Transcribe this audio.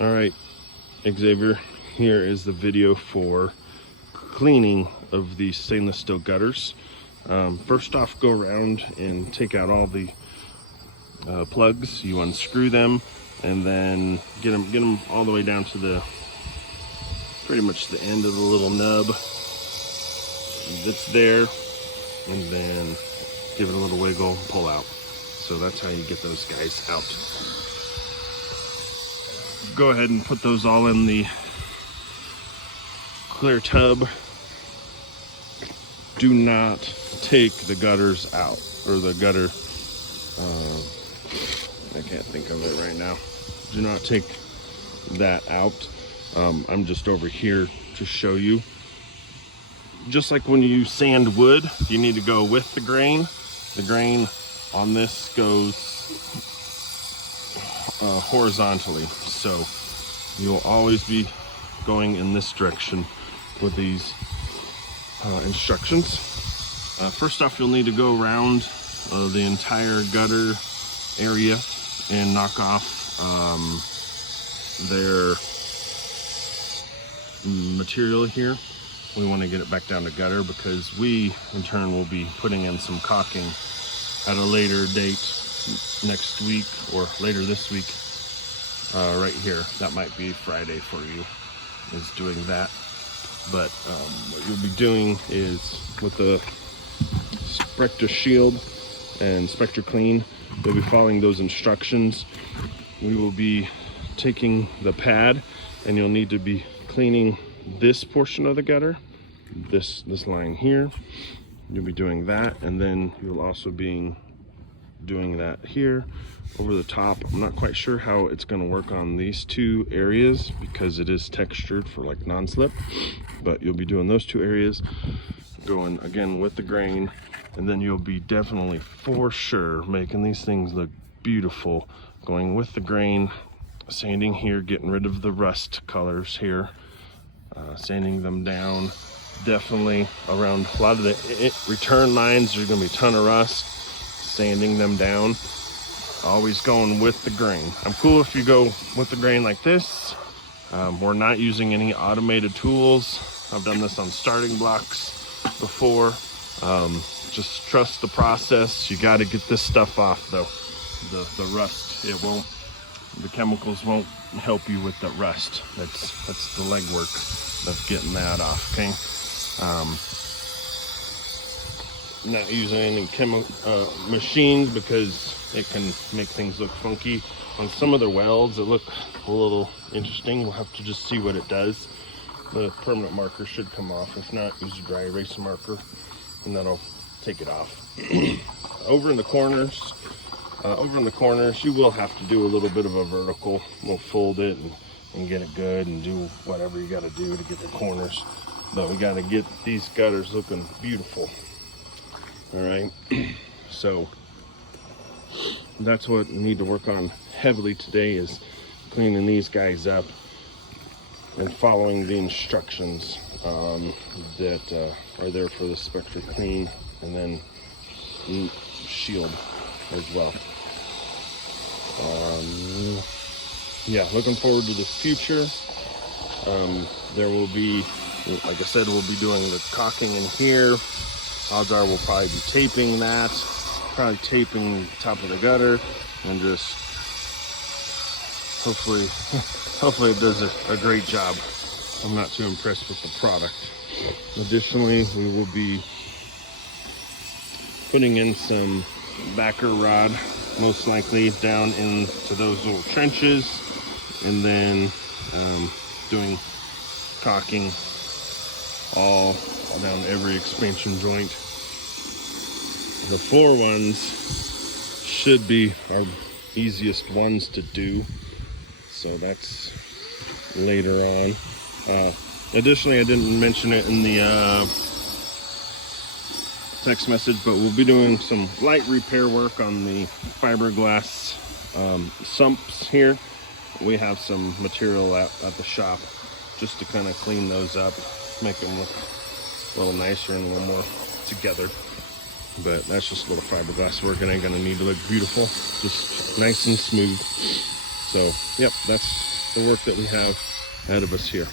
All right, Xavier, here is the video for cleaning of these stainless steel gutters. First off, go around and take out all the plugs. You unscrew them and then get them all the way down to the pretty much the end of the little nub that's there, and then give it a little wiggle and pull out. So that's how you get those guys out. Go ahead and put those all in the clear tub. Do not take the gutters out, or the gutter, I can't think of it right now. Do not take that out. I'm just over here to show you. Just like when you sand wood, you need to go with the grain. The grain on this goes horizontally, so you'll always be going in this direction with these instructions. First off, you'll need to go around the entire gutter area and knock off their material here. We want to get it back down to gutter because we in turn will be putting in some caulking at a later date next week or later this week. Right here, that might be Friday for you, is doing that. But what you'll be doing is with the Spectra Shield and Spectra Clean, you'll be following those instructions. We will be taking the pad and you'll need to be cleaning this portion of the gutter, this line here. You'll be doing that, and then you'll also be doing that here over the top. I'm not quite sure how it's going to work on these two areas because it is textured for like non-slip, but you'll be doing those two areas, going again with the grain, and then you'll be definitely for sure making these things look beautiful, going with the grain, sanding here, getting rid of the rust colors here, sanding them down. Definitely around a lot of the return lines, there's going to be a ton of rust. Sanding them down, always going with the grain. I'm cool if you go with the grain like this. We're not using any automated tools. I've done this on starting blocks before. Just trust the process. You got to get this stuff off though. The rust, the chemicals won't help you with the rust. That's the legwork of getting that off, okay? Not using any machines because it can make things look funky. On some of the welds that look a little interesting, we'll have to just see what it does. The permanent marker should come off. If not, use a dry erase marker and that'll take it off. Over in the corners, you will have to do a little bit of a vertical. We'll fold it and get it good and do whatever you got to do to get the corners. But we got to get these gutters looking beautiful. All right, so that's what we need to work on heavily today, is cleaning these guys up and following the instructions that are there for the Spectra Clean and then Shield as well. Yeah, looking forward to the future. There will be, like I said, we'll be doing the caulking in here. Algar will probably be taping that, probably taping the top of the gutter, and just hopefully it does a great job. I'm not too impressed with the product. Additionally, we will be putting in some backer rod, most likely down into those little trenches, and then doing caulking all down every expansion joint. The floor ones should be our easiest ones to do, so that's later on. Additionally, I didn't mention it in the text message, but we'll be doing some light repair work on the fiberglass sumps here. We have some material at the shop just to kind of clean those up, make them look a little nicer and a little more together. But that's just a little fiberglass work, and ain't gonna need to look beautiful, just nice and smooth. So yep, that's the work that we have ahead of us here.